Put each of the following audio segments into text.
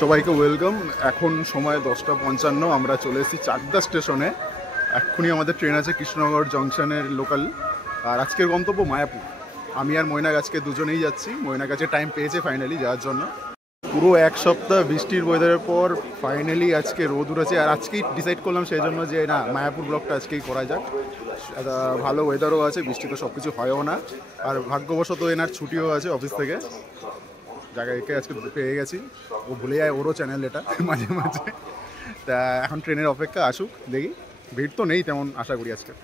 সবাইকে ওয়েলকাম। এখন সময় 10:55, আমরা চলে এসেছি চাকদা স্টেশনে। এক্ষুনি আমাদের ট্রেন আছে কৃষ্ণনগর জংশনের লোকাল, আর আজকের গন্তব্য মায়াপুর। আমি আর মৈনাক আজকে দুজনেই যাচ্ছি। মৈনাক কাছে টাইম পেয়েছে ফাইনালি যাওয়ার জন্য। পুরো এক সপ্তাহ বৃষ্টির ওয়েদারের পর ফাইনালি আজকে রোদ উঠেছে, আর আজকেই ডিসাইড করলাম সেই জন্য যে না, মায়াপুর ব্লগটা আজকেই করা যাক। ভালো ওয়েদারও আছে, বৃষ্টি তো সব কিছু হয়ও না, আর ভাগ্যবশত এনার ছুটিও আছে অফিস থেকে। জায়গাকে আজকে পেয়ে গেছি, ও ভুলে যায় ওরও চ্যানেল এটা মাঝে মাঝে। তা এখন ট্রেনের অপেক্ষা আসুক, দেখি। ভিড় তো নেই তেমন, আশা করি আজকে।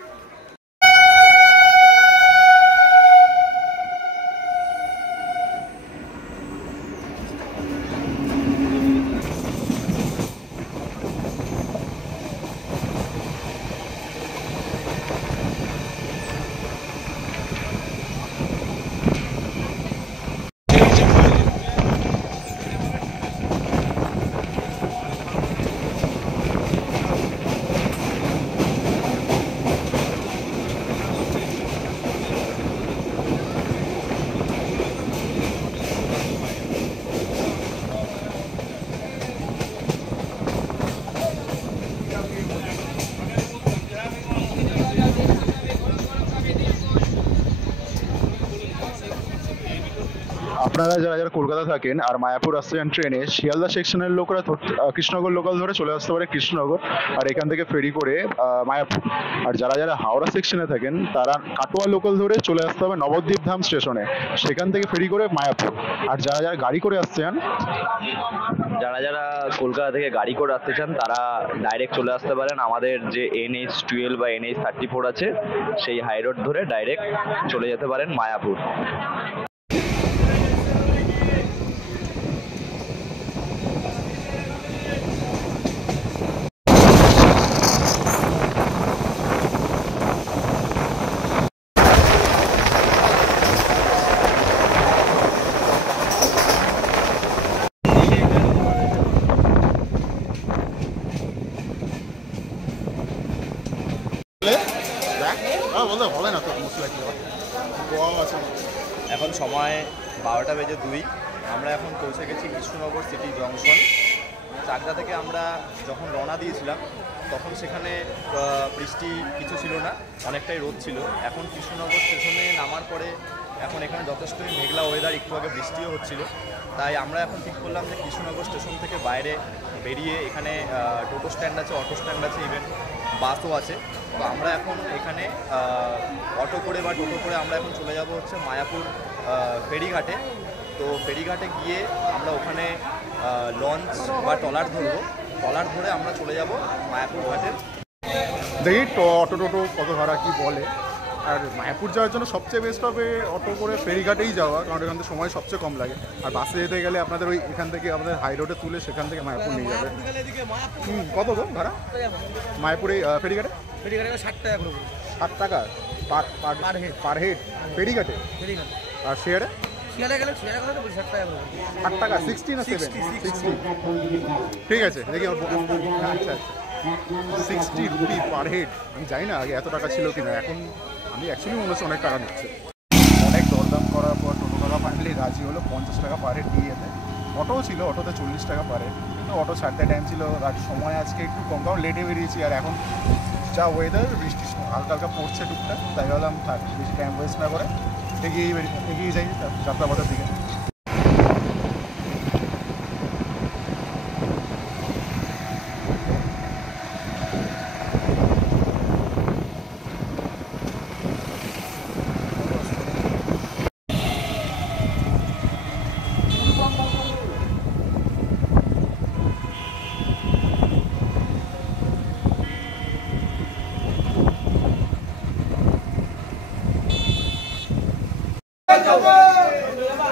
আপনারা যারা যারা কলকাতা থাকেন আর মায়াপুর আসছেন ট্রেনে, শিয়ালদা সেকশনের লোকরা কৃষ্ণনগর লোকাল ধরে চলে আসতে পারে কৃষ্ণনগর, আর এখান থেকে ফেরি করে মায়াপুর। আর যারা যারা হাওড়া সেকশনে থাকেন তারা কাটোয়া লোকাল ধরে চলে আসতে হবে নবদ্বীপ ধাম স্টেশনে, সেখান থেকে ফেরি করে মায়াপুর। আর যারা যারা গাড়ি করে আসছেন, যারা যারা কলকাতা থেকে গাড়ি করে আসতে চান তারা ডাইরেক্ট চলে আসতে পারেন আমাদের যে NH12 বা NH34 আছে, সেই হাই রোড ধরে ডাইরেক্ট চলে যেতে পারেন মায়াপুর। এখন সময় 12:02। আমরা এখন পৌঁছে গেছি কৃষ্ণনগর সিটি জংশন। চাকদা থেকে আমরা যখন রওনা দিয়েছিলাম তখন সেখানে বৃষ্টি কিছু ছিল না, অনেকটাই রোদ ছিল। এখন কৃষ্ণনগর স্টেশনে নামার পরে এখন এখানে যথেষ্টই মেঘলা ওয়েদার, একটু আগে বৃষ্টিও হচ্ছিল। তাই আমরা এখন ঠিক করলাম যে কৃষ্ণনগর স্টেশন থেকে বাইরে বেরিয়ে এখানে টোটো স্ট্যান্ড আছে, অটো স্ট্যান্ড আছে, ইভেন বাসও আছে। তো আমরা এখন এখানে অটো করে বা টোটো করে আমরা এখন চলে যাব হচ্ছে মায়াপুর ফেরিঘাটে। তো ফেরিঘাটে গিয়ে আমরা ওখানে লঞ্চ বা ট্রলার ধরবো। ট্রলার ধরে আমরা চলে যাব মায়াপুর ঘাটে। দেখি অটো টোটো কত ভাড়া কী বলে। আর মায়াপুর যাওয়ার জন্য সবচেয়ে বেস্ট হবে অটো করে ফেরিঘাটেই যাওয়া, কারণ এখান থেকে সময় সবচেয়ে কম লাগে। আর বাসে যেতে গেলে আপনাদের ওই এখান থেকে আমাদের হাই রোডে তুলে সেখান থেকে মায়াপুর নিয়ে যাবে। কত গো ভাড়া মায়াপুরে ফেরিঘাটে? 60 টাকা পার হেড ফেরিঘাটে। আর শেয়ারে 8 টাকা, 60 না 7? 60। ঠিক আছে, দেখি। আচ্ছা, 60 রুপি পার হেড। আমি জানি না আগে এত টাকা ছিল কিনা, এখন আমি অ্যাকচুয়ালি মনে হচ্ছে অনেক টাকা নিচ্ছে। অনেক দরদাম করার পর টোটোটা ফাইনালি রাজি হলো 50 টাকা পার হেড দিয়ে যেতে। অটোও ছিল, অটোতে 40 টাকা পার হেড, কিন্তু অটো ছাড়তে টাইম ছিল। আর সময় আজকে একটু কম, কারণ লেটে বেরিয়েছি। আর এখন যা ওয়েদার, বৃষ্টি হালকা হালকা পড়ছে টুকটাক, তাই ভাবলাম থাক, বেশি টাইম ওয়েস্ট না করে এগিয়ে যাই যাত্রাপথের দিকে।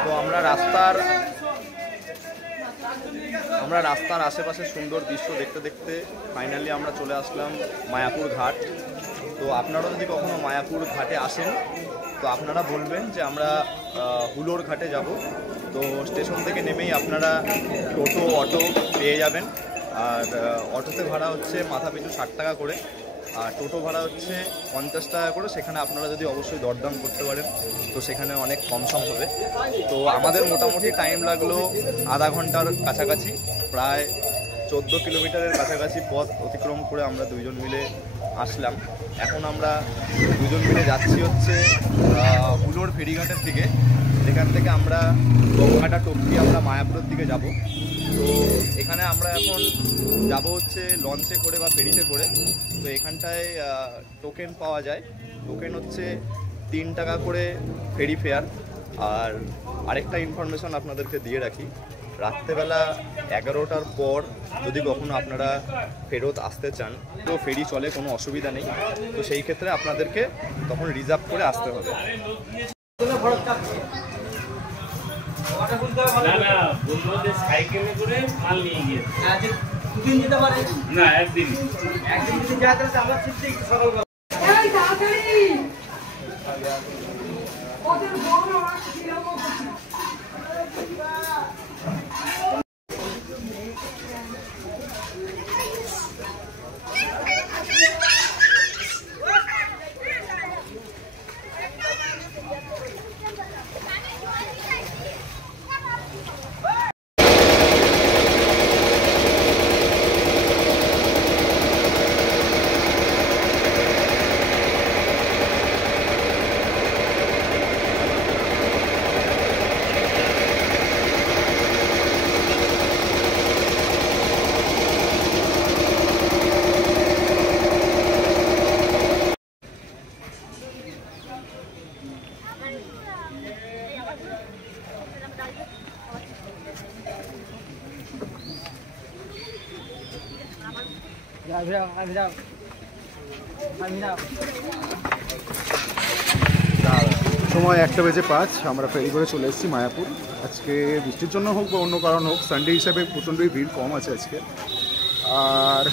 তো আমরা রাস্তার আশেপাশে সুন্দর দৃশ্য দেখতে দেখতে ফাইনালি আমরা চলে আসলাম মায়াপুর ঘাট। তো আপনারা যদি কখনো মায়াপুর ঘাটে আসেন তো আপনারা বলবেন যে আমরা হুলোর ঘাটে যাব। তো স্টেশন থেকে নেমেই আপনারা টোটো অটো পেয়ে যাবেন। আর অটোতে ভাড়া হচ্ছে মাথা পিছু 60 টাকা করে। আর টোটো ভাড়া হচ্ছে 50 টাকা করে। সেখানে আপনারা যদি অবশ্যই দরদাম করতে পারেন তো সেখানে অনেক কম সম হবে। তো আমাদের মোটামুটি টাইম লাগলো আধা ঘন্টার কাছাকাছি, প্রায় 14 কিলোমিটারের কাছাকাছি পথ অতিক্রম করে আমরা দুইজন মিলে আসলাম। এখন আমরা দুজন মিলে যাচ্ছি হচ্ছে হুলোর ফেরিঘাটের দিকে, যেখান থেকে আমরা গঙ্গাটা টপকি আমরা মায়াপুরের দিকে যাব। তো এখানে আমরা এখন যাব হচ্ছে লঞ্চে করে বা ফেরিতে করে। তো এখানটায় টোকেন পাওয়া যায়, টোকেন হচ্ছে 3 টাকা করে ফেরি ফেয়ার। আর আরেকটা ইনফরমেশন আপনাদেরকে দিয়ে রাখি, রাত্রেবেলা 11টার পর যদি কখনো আপনারা ফেরত আসতে চান তো ফেরি চলে, কোনো অসুবিধা নেই। তো সেই ক্ষেত্রে আপনাদেরকে তখন রিজার্ভ করে আসতে হবে। সাইকেলে করে মাল নিয়ে গিয়েছে। দুদিন যেতে পারে না, একদিন যদি যায় তাহলে আমার ঠিক ঠিক সকালবেলা সময় 1:05, আমরা ফেরি করে চলে এসেছি মায়াপুর। আজকে বৃষ্টির জন্য হোক বা অন্য কারণ হোক, সানডে হিসাবে প্রচণ্ডই ভিড় কম আছে আজকে। আর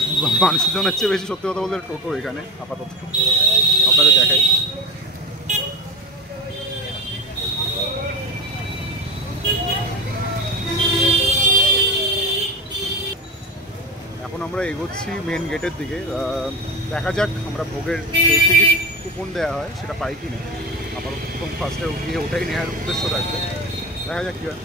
মানুষজনের চেয়ে বেশি সত্যি কথা বলতে টোটো এখানে আপাতত আপনাদের দেখাই। এখন আমরা এগোচ্ছি মেন গেটের দিকে। দেখা যাক আমরা ভোগের যে টিকিট কুপন দেওয়া হয় সেটা পাই কি না। আপাতত প্রথম ফার্স্টে গিয়ে ওটাই নেওয়ার উদ্দেশ্য থাকবে, দেখা যাক কী হয়।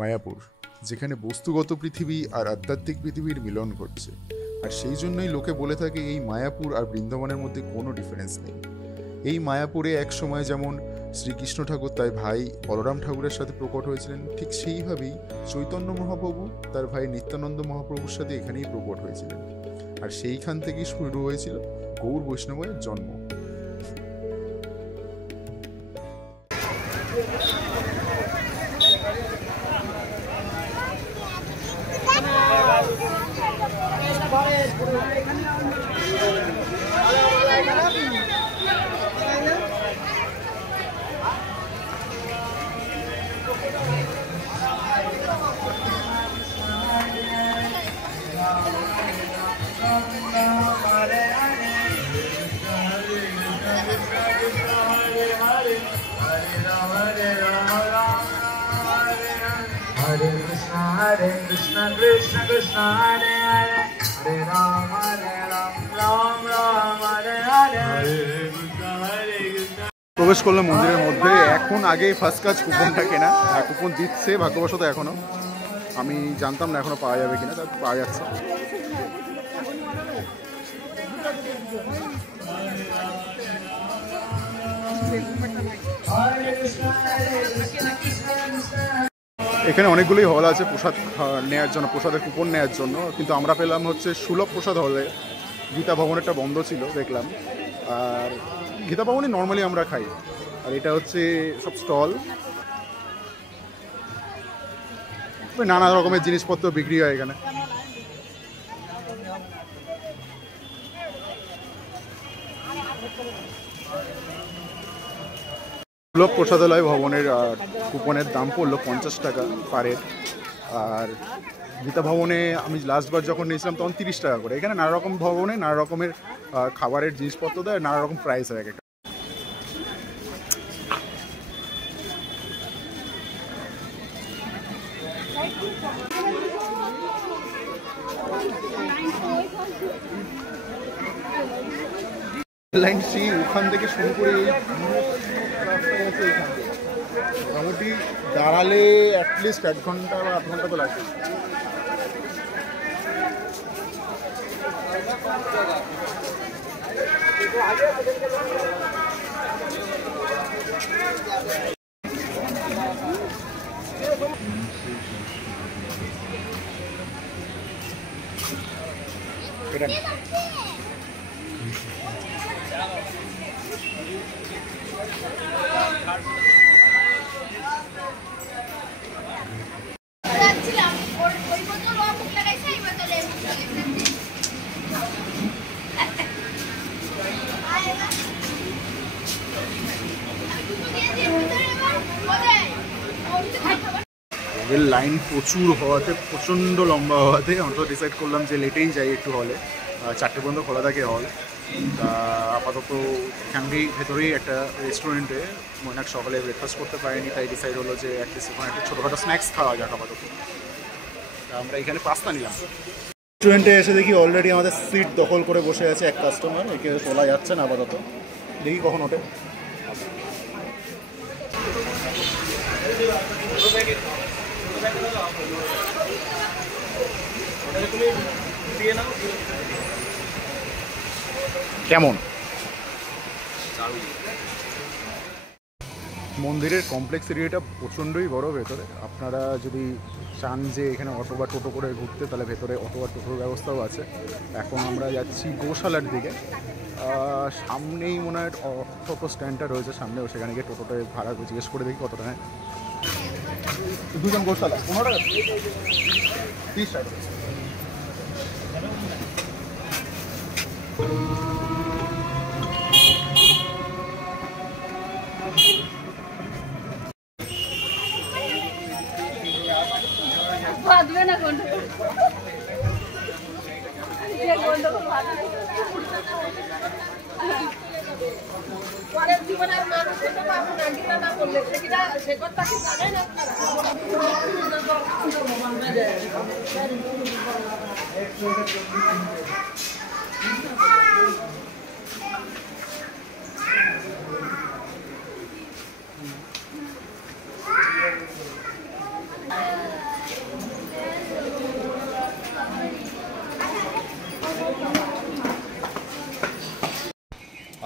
মায়াপুর, যেখানে বস্তুগত পৃথিবী আর আধ্যাত্মিক পৃথিবীর মিলন ঘটছে। আর সেই জন্যই লোকে বলে থাকে এই মায়াপুর আর বৃন্দাবনের মধ্যে কোনো ডিফারেন্স নেই। এই মায়াপুরে এক সময় যেমন শ্রীকৃষ্ণ ঠাকুর তার ভাই বলরাম ঠাকুরের সাথে প্রকট হয়েছিলেন, ঠিক সেইভাবেই চৈতন্য মহাপ্রভু তার ভাই নিত্যানন্দ মহাপ্রভুর সাথে এখানেই প্রকট হয়েছিলেন। আর সেইখান থেকেই শুরু হয়েছিল গৌর বৈষ্ণবের জন্ম। Hare Krishna Krishna Krishna Hare Hare Hare Ram Ram Ram Hare Hare প্রবেশ করলাম মন্দিরের মধ্যে। এখন আগে ফার্স্ট কাজ কুপনটা কেনা, কুপন দিচ্ছে ভাগ্যবশত এখনো। আমি জানতাম না এখনো পাওয়া যাবে কিনা, তা পাওয়া যাচ্ছে। এখানে অনেকগুলোই হল আছে প্রসাদ নেওয়ার জন্য, প্রসাদের কুপন নেওয়ার জন্য, কিন্তু আমরা পেলাম হচ্ছে সুলভ প্রসাদ হলে। গীতা ভবনেরটা বন্ধ ছিল দেখলাম। আর গীতা ভবনে নর্মালি আমরা খাই। আর এটা হচ্ছে সব স্টল, নানা রকমের জিনিসপত্র বিক্রি হয় এখানে। সুলভ প্রসাদালয় ভবনের কুপনের দাম পড়লো 50 টাকা পার হেড। আর গীতা ভবনে আমি লাস্টবার যখন নিয়েছিলাম তখন 30 টাকা করে। এখানে নানা রকম ভবনে নানা রকমের খাবারের জিনিসপত্র দেয়, নানা রকম প্রাইস হয় একটা। লাইন সেই ওখান থেকে শুরু করে মোটামুটি দাঁড়ালে অ্যাটলিস্ট 1 ঘন্টা বা 8 ঘন্টা তো লাগবে। এটা লাইন প্রচুর হওয়াতে, প্রচণ্ড লম্বা হওয়াতে আমরা তো ডিসাইড করলাম যে লেটেই যাই একটু হলে। 4টে পর্যন্ত খোলা থাকে হল। তা আপাতত এখানকেই ভেতরেই একটা রেস্টুরেন্টে মৈনাক সকালে ব্রেকফাস্ট করতে পারেনি, তাই ডিসাইড হলো যে অ্যাটলিস্ট ওখানে একটা ছোটোখাটো স্ন্যাক্স খাওয়া যাক আপাতত। তা আমরা এখানে পাস্তা নিলাম। রেস্টুরেন্টে এসে দেখি অলরেডি আমাদের সিট দখল করে বসে আছে এক কাস্টমার, একে তোলা যাচ্ছে না আপাতত, দেখি কখন ওঠে। কেমন মন্দিরের কমপ্লেক্স এরিয়াটা প্রচণ্ডই বড় ভেতরে। আপনারা যদি চান যে এখানে অটো বা টোটো করে ঘুরতে, তাহলে ভেতরে অটো বা টোটোর ব্যবস্থাও আছে। এখন আমরা যাচ্ছি গোশালার দিকে। সামনেই মনে হয় টোটো স্ট্যান্ডটা রয়েছে সামনেও, সেখানে গিয়ে টোটোটা ভাড়া জিজ্ঞেস করে দেখি কত টাকা। 2 জন গোশালা 15 টাকা, 30 টাকা। পরের জীবনের মানুষ এটা পাবো না, গীতা না বললে সে কথা কি জানেন আপনারা?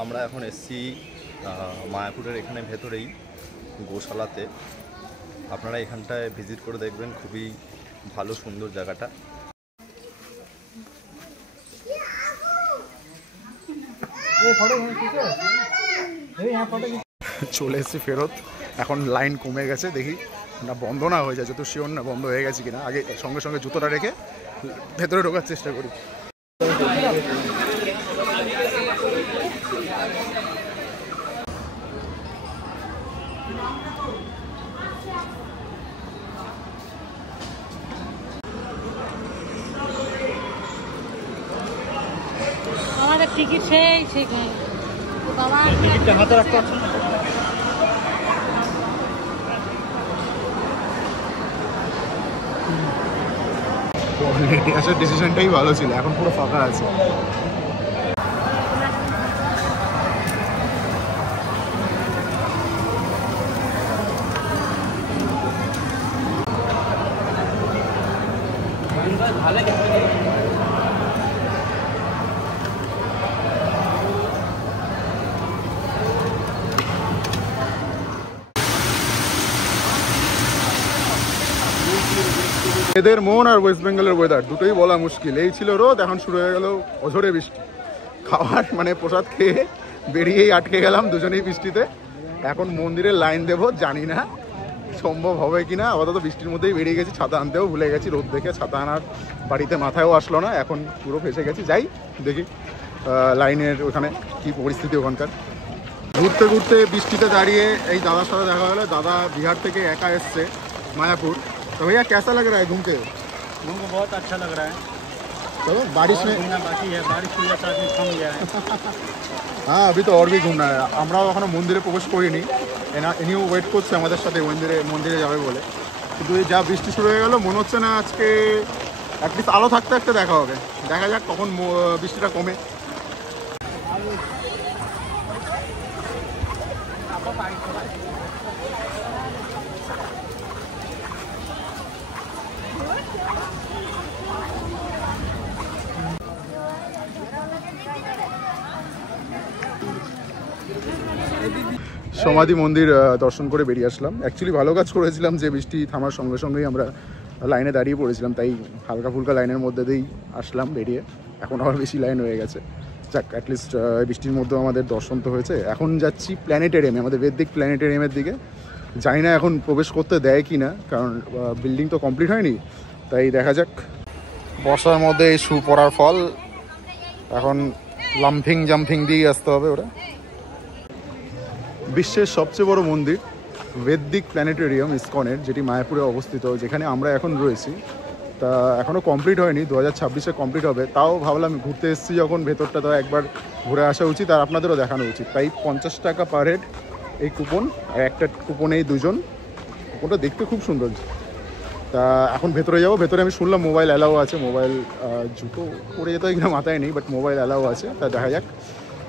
আমরা এখন এসছি মায়াপুরের এখানে ভেতরেই গোশালাতে। আপনারা এখানটায় ভিজিট করে দেখবেন, খুবই ভালো সুন্দর জায়গাটা। চলে এসেছি ফেরত, এখন লাইন কমে গেছে, দেখি না বন্ধ না হয়ে যায়, যত শিওর না বন্ধ হয়ে গেছে কিনা। আগে সঙ্গে সঙ্গে জুতোটা রেখে ভেতরে ঢোকার চেষ্টা করি। আমাদের টিকিট সেই বাবা টিকিটটা হাতে রাখতে পারছেন না। আসার ডিসিশনটাই ভালো ছিল, এখন পুরো ফাঁকা আছে। এদের মন আর ওয়েস্ট বেঙ্গলের ওয়েদার দুটোই বলা মুশকিল। এই ছিল রোদ, এখন শুরু হয়ে গেল অঝরে বৃষ্টি। খাওয়ার মানে প্রসাদ খেয়ে বেরিয়েই আটকে গেলাম দুজনেই বৃষ্টিতে। এখন মন্দিরের লাইন দেবো, জানি না সম্ভব হবে কিনা। আপাতত বৃষ্টির মধ্যেই বেরিয়ে গেছি, ছাতা আনতেও ভুলে গেছি, রোদ দেখে ছাতা আনার বাড়িতে মাথায়ও আসলো না। এখন পুরো ফেসে গেছি, যাই দেখি লাইনের ওখানে কি পরিস্থিতি ওখানকার। ঘুরতে ঘুরতে বৃষ্টিতে দাঁড়িয়ে এই দাদার সাথে দেখা হলো। দাদা বিহার থেকে একা এসছে মায়াপুর। तो भैया कैसा लग रहा है घूम के? हमको बहुत अच्छा लग रहा है। चलो बारिश में घूमना बाकी है, बारिश की वजह से आदमी थम गया है। হ্যাঁ अभी तो और भी घूमना है। আমরাও এখনো মন্দিরে প্রবেশ করিনি, ইনিও ওয়েট করছে আমাদের সাথে মন্দিরে যাবে বলে। কিন্তু এই যা বৃষ্টি শুরু হয়ে গেল, মনে হচ্ছে না আজকে অ্যাটলিস্ট আলো থাকতে থাকতে দেখা হবে। দেখা যাক কখন বৃষ্টিটা কমে। সমাধি মন্দির দর্শন করে বেরিয়ে আসলাম। অ্যাকচুয়ালি ভালো কাজ করেছিলাম যে বৃষ্টি থামার সঙ্গে সঙ্গেই আমরা লাইনে দাঁড়িয়ে পড়েছিলাম, তাই হালকা ফুলকা লাইনের মধ্যে দিয়েই আসলাম বেরিয়ে। এখন আবার বেশি লাইন হয়ে গেছে। যাক, অ্যাটলিস্ট বৃষ্টির মধ্যেও আমাদের দর্শন তো হয়েছে। এখন যাচ্ছি প্ল্যানেটেরিয়ামে, আমাদের বেদিক প্ল্যানেটেরিয়ামের দিকে। জানি না এখন প্রবেশ করতে দেয় কি না, কারণ বিল্ডিং তো কমপ্লিট হয়নি, তাই দেখা যাক। বর্ষার মধ্যে এই শু পড়ার ফল, এখন লাম্পিং জাম্পিং দিয়ে আসতে হবে ওরা। বিশ্বের সবচেয়ে বড় মন্দির বেদিক প্ল্যানেটেরিয়াম ইসকনের, যেটি মায়াপুরে অবস্থিত, যেখানে আমরা এখন রয়েছি। তা এখনও কমপ্লিট হয়নি, 2026-এ কমপ্লিট হবে। তাও ভাবলাম ঘুরতে এসেছি যখন, ভেতরটা তো একবার ঘুরে আসা উচিত আর আপনাদেরও দেখানো উচিত। তাই 50 টাকা পার হেড এই কুপন, আর একটা কুপনেই দুজন। কুপনটা দেখতে খুব সুন্দর। তা এখন ভেতরে যাবো। ভেতরে আমি শুনলাম মোবাইল অ্যালাও আছে। মোবাইল জুতো পরে যেতে হয় কিনা মাথায় নেই, বাট মোবাইল অ্যালাও আছে। তা দেখা যাক,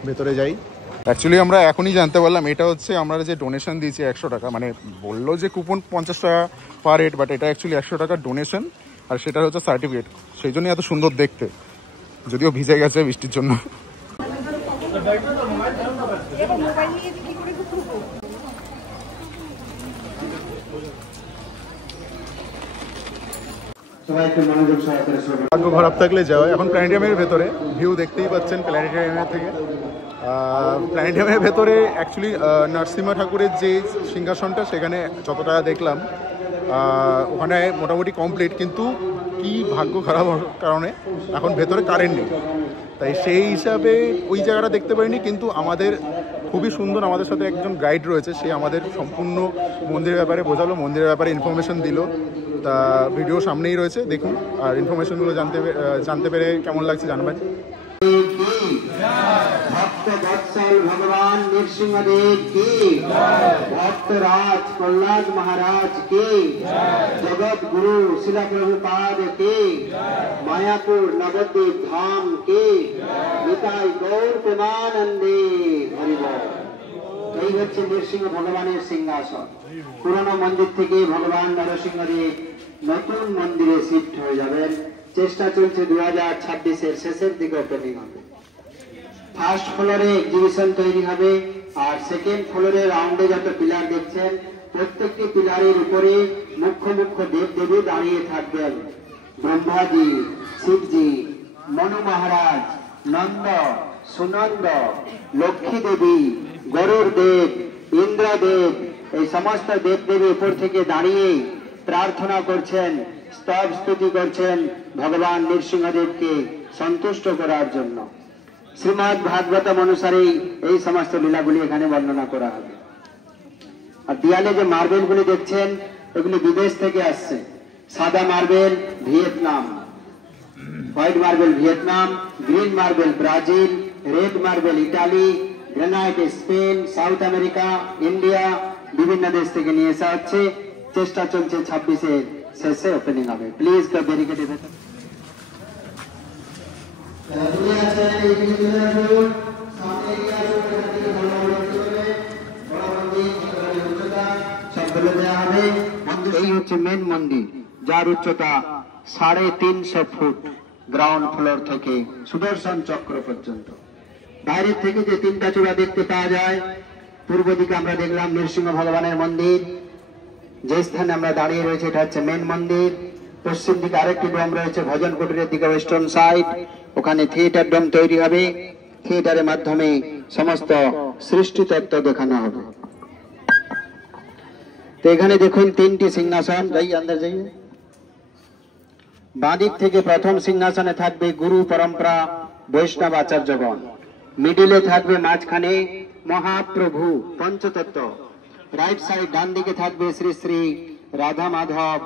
ভেতরে যাই। অ্যাকচুয়ালি আমরা এখনই জানতে পারলাম এটা হচ্ছে আমরা যে ডোনেশন দিয়েছি 100 টাকা, মানে বললো যে কুপন 50 টাকা পার হেড, বাট এটা অ্যাকচুয়ালি 100 টাকার ডোনেশন, আর সেটা হচ্ছে সার্টিফিকেট। সেই জন্যই এত সুন্দর দেখতে, যদিও ভিজে গেছে বৃষ্টির জন্য। ভাগ্য খারাপ থাকলে যাওয়া। এখন প্ল্যানেটেরিয়ামের ভেতরে ভিউ দেখতেই পাচ্ছেন প্ল্যানেটেরিয়ামের থেকে। প্ল্যানেটেরিয়ামের ভেতরে অ্যাকচুয়ালি নরসিংহ ঠাকুরের যে সিংহাসনটা, সেখানে যতটা দেখলাম ওখানে মোটামুটি কমপ্লিট, কিন্তু কি ভাগ্য খারাপ হওয়ার কারণে এখন ভেতরে কারেন্ট নেই, তাই সেই হিসাবে ওই জায়গাটা দেখতে পারিনি। কিন্তু আমাদের খুবই সুন্দর, আমাদের সাথে একজন গাইড রয়েছে, সে আমাদের সম্পূর্ণ মন্দিরের ব্যাপারে বোঝালো, মন্দিরের ব্যাপারে ইনফরমেশন দিল। তা ভিডিও সামনেই রয়েছে, দেখুন। আর ইনফরমেশনগুলো জানতে পেরে কেমন লাগছে জানবেন। भक्त वत्सल भगवान नृसिंहदेव की, भक्तराज प्रहलाद महाराज की, जगत गुरु शिला प्रभुपाद की, मायापुर नवद्वीप धाम की, निताई गौर प्रेमानंदे हरि बोल। এই হচ্ছে নৃসিংহ ভগবানের সিংহাসন। পুরনো মন্দির থেকে ভগবান নরসিংহদেব নতুন মন্দিরে শিফট হয়ে যাবেন। চেষ্টা চলছে 2026-এর শেষের দিকে ওপেনিং হবে। ফার্স্ট ফ্লোরে এক্সিবিশন তৈরি হবে, আর সেকেন্ড ফ্লোরে রাউন্ডে যত পিলার দেখছেন, প্রত্যেকটি পিলারের উপরে মুখ্য মুখ্য দেবদেবী দাঁড়িয়ে থাকবেন। ব্রহ্মাজি, শিবজি, মনু মহারাজ, নন্দ, সুনন্দ, লক্ষ্মী দেবী, গরুর দেব, ইন্দ্রদেব, এই সমস্ত দেবদেবী উপর থেকে দাঁড়িয়ে প্রার্থনা করছেন, স্তব স্তুতি করছেন ভগবান নৃসিংহদেবকে সন্তুষ্ট করার জন্য। শ্রীমদ্ ভাগবতম অনুসারে এই সমস্ত লীলাগুলি এখানে বর্ণনা করা হবে। আর দেয়ালে যে মার্বেলগুলি দেখছেন, এগুলি বিদেশ থেকে আসছে। সাদা marble Vietnam, white marble Vietnam, green marble Brazil, red marble Italy, granite Spain, south America, India, বিভিন্ন দেশ থেকে নিয়ে আসা হচ্ছে। চেষ্টা চলছে 26-এর শেষে ওপেনিং হবে। প্লিজ ব্যারিকেডে ভেতর এই হচ্ছে মেন মন্দির, যার উচ্চতা 350 ফুট, গ্রাউন্ড ফ্লোর থেকে সুদর্শন চক্র পর্যন্ত। বাইরের থেকে যে তিনটা চূড়া দেখতে পাওয়া যায়, পূর্ব দিকে আমরা দেখলাম নৃসিংহ ভগবানের মন্দির, যে স্থানে আমরা দাঁড়িয়ে রয়েছে এটা হচ্ছে মেন মন্দির। পশ্চিম দিকে আরেকটি ডোম রয়েছে ভজন কুটিরের দিকে, ওয়েস্টার্ন সাইড, ওখানে থিয়েটার ডোম তৈরি হবে। থিয়েটারের মাধ্যমে সমস্ত সৃষ্টি তত্ত্ব দেখানো হবে। তো এখানে দেখুন 3টি সিংহাসন, যাই আন্দাজ যাই। বাঁদিক থেকে প্রথম সিংহাসনে থাকবে গুরু পরম্পরা বৈষ্ণব আচার্যগণ, মিডিলে থাকবে মাঝখানে মহাপ্রভু পঞ্চতত্ত্ব, রাইট সাইড ডান দিকে থাকবে শ্রী শ্রী রাধা মাধব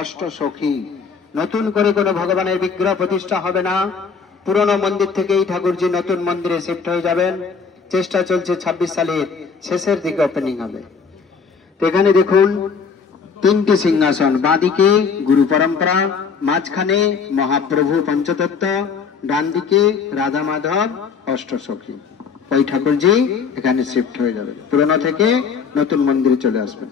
অষ্ট সখী, নতুন করে কোনো ভগবানের বিগ্রহ প্রতিষ্ঠা হবে না। পুরনো মন্দির থেকেই ঠাকুরজি নতুন মন্দিরে শিফট হয়ে যাবেন। চেষ্টা চলছে 26 সালের শেষের দিকে ওপেনিং হবে। তো এখানে দেখুন 3টি সিংহাসন, বাঁদিকে গুরু পরম্পরা, মাঝখানে মহাপ্রভু পঞ্চতত্ত্ব, ডান দিকে রাধা মাধব অষ্টসখী। ওই ঠাকুরজি এখানে শিফট হয়ে যাবে, পুরনো থেকে নতুন মন্দিরে চলে আসবেন।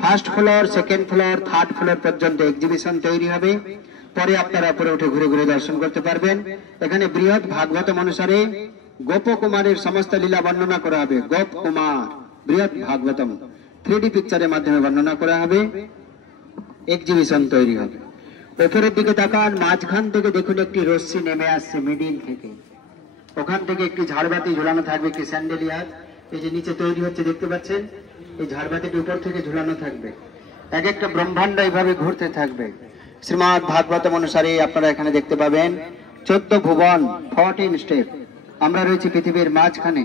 First floor, second floor, third floor পর্যন্ত এক্সিবিশন তৈরি হবে। পরে আপনারা উপরে উঠে ঘুরে ঘুরে দর্শন করতে পারবেন। এখানে বৃহৎ ভাগবতম অনুসারে গোপকুমারের সমস্ত লীলা বর্ণনা করা হবে। গোপ কুমার বৃহৎ ভাগবতম 3D পিকচারের মাধ্যমে বর্ণনা করা হবে। এক্সিবিশন তৈরি হবে। উপরের দিকে তাকান, মাঝখান থেকে দেখুন একটি রশ্মি নেমে আসছে মিডিল থেকে। ওখান থেকে একটি ঝাড়বাতি ঝুলানো থাকবে, একটি স্যান্ডেলিয়ার। এই যে নিচে তৈরি হচ্ছে দেখতে পাচ্ছেন, এই ঝাড়বাতিটি উপর থেকে ঝুলানো থাকবে। এক একটা ব্রহ্মাণ্ড এইভাবে ঘুরতে থাকবে। শ্রীমদ্ ভাগবতম অনুসারে আপনারা এখানে দেখতে পাবেন 14 ভুবন, 14 স্টেপ। আমরা রয়েছি পৃথিবীর মাঝখানে,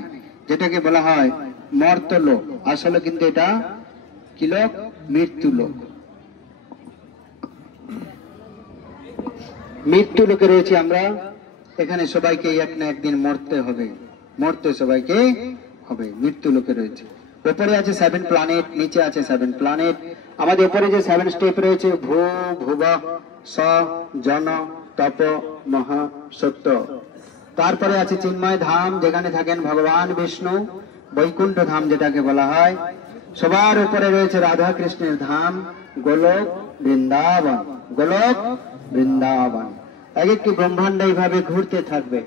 যেটাকে বলা হয় মর্তলোক। আসলে কিন্তু এটা কি লোক? মৃত্যু লোক। মৃত্যু লোকে রয়েছে আমরা। এখানে সবাইকে এক না একদিন মরতে হবে, মরতে সবাইকে হবে। মৃত্যু লোকে রয়েছে। উপরে আছে 7 প্ল্যানেট, নিচে আছে 7 প্ল্যানেট। আমাদের উপরে যে 7 স্টেপ রয়েছে, ভূ, ভুব, স, জন, তপ, মহা, সত্য। তারপরে আছে চিন্ময় ধাম, যেখানে থাকেন ভগবান বিষ্ণু। বৈকুণ্ঠ ধাম যেটাকে বলা হয়। সবার উপরে রয়েছে রাধা কৃষ্ণের ধাম, গোলক, বৃন্দাবন। গোলক, বৃন্দাবন। এক একটি ব্রহ্মাণ্ড এইভাবে ঘুরতে থাকবে,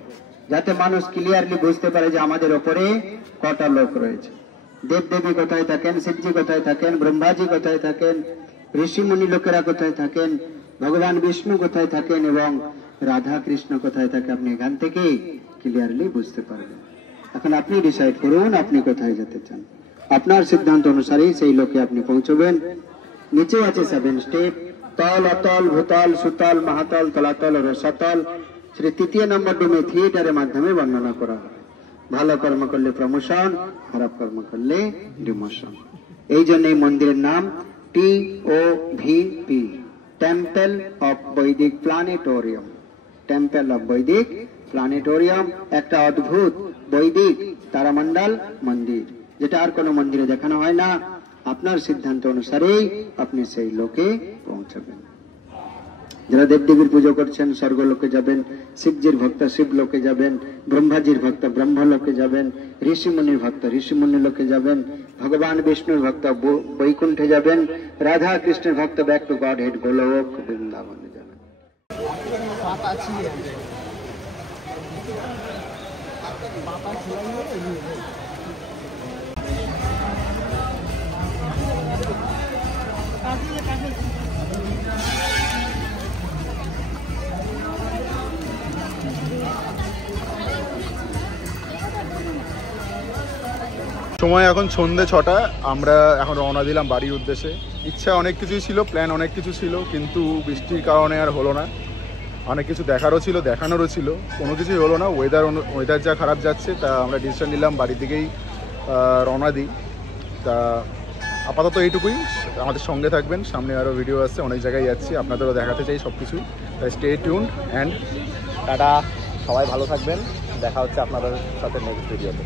যাতে মানুষ ক্লিয়ারলি বুঝতে পারে যে আমাদের ওপরে কটা লোক রয়েছে। দেবদেবী কোথায় থাকেন, শিবজি কোথায় থাকেন, ব্রহ্মাজি কোথায় থাকেন, ঋষি মুনি লোকেরা কোথায় থাকেন, ভগবান বিষ্ণু কোথায় থাকেন এবং রাধা কৃষ্ণ কোথায় থাকে। আপনি এখান থেকে ক্লিয়ারলি বুঝতে পারবেন। এখন আপনি ডিসাইড করুন আপনি কোথায় যেতে চান। আপনার সিদ্ধান্ত অনুসারেই সেই লোকে আপনি পৌঁছবেন। নিচে আছে 7 স্টেপ, তল, অতল, ভূতল, সুতল, মহাতল, তলাতল, রসতল। শ্রী 3য় নম্বর ডোমে থিয়েটারের মাধ্যমে বর্ণনা করা হয়। ভালো কর্ম করলে প্রমোশন, খারাপ কর্ম করলে ডিমোশন। এই জন্য এই মন্দিরের নাম TOVP, টেম্পল অফ বৈদিক প্ল্যানেটোরিয়াম। টেম্পল অফ বৈদিক প্ল্যানেটোরিয়াম, একটা অদ্ভুত বৈদিক তারামণ্ডল মন্দির, যেটা আর কোনো মন্দিরে দেখানো হয় না। আপনার সিদ্ধান্ত অনুসারেই আপনি সেই লোকে পৌঁছাবেন। যারা দেবদেবীর পুজো করছেন স্বর্গলোকে যাবেন, শিবজির ভক্ত শিবলোকে যাবেন, ব্রহ্মাজির ভক্ত ব্রহ্মলোকে যাবেন, ঋষিমুনির ভক্ত ঋষিমুনি লোকে যাবেন, ভগবান বিষ্ণুর ভক্ত বৈকুণ্ঠে যাবেন, রাধা কৃষ্ণের ভক্ত ব্যাক টু গড হেড গোলক বৃন্দাবনে যাবেন। সময় এখন সন্ধ্যে 6টা। আমরা এখন রওনা দিলাম বাড়ির উদ্দেশ্যে। ইচ্ছা অনেক কিছুই ছিল, প্ল্যান অনেক কিছু ছিল, কিন্তু বৃষ্টির কারণে আর হলো না। অনেক কিছু দেখারও ছিল, দেখানোরও ছিল, কোনো কিছুই হলো না। ওয়েদার যা খারাপ যাচ্ছে, তা আমরা ডিসিশন নিলাম বাড়ি থেকেই রওনা দিই। তা আপাতত এইটুকুই। আমাদের সঙ্গে থাকবেন, সামনে আরও ভিডিও আসছে, অনেক জায়গায় যাচ্ছি, আপনাদেরও দেখাতে চাই সব কিছুই। তাই স্টে টিউনড অ্যান্ড টাটা। সবাই ভালো থাকবেন, দেখা হচ্ছে আপনাদের সাথে নেক্সট ভিডিওতে।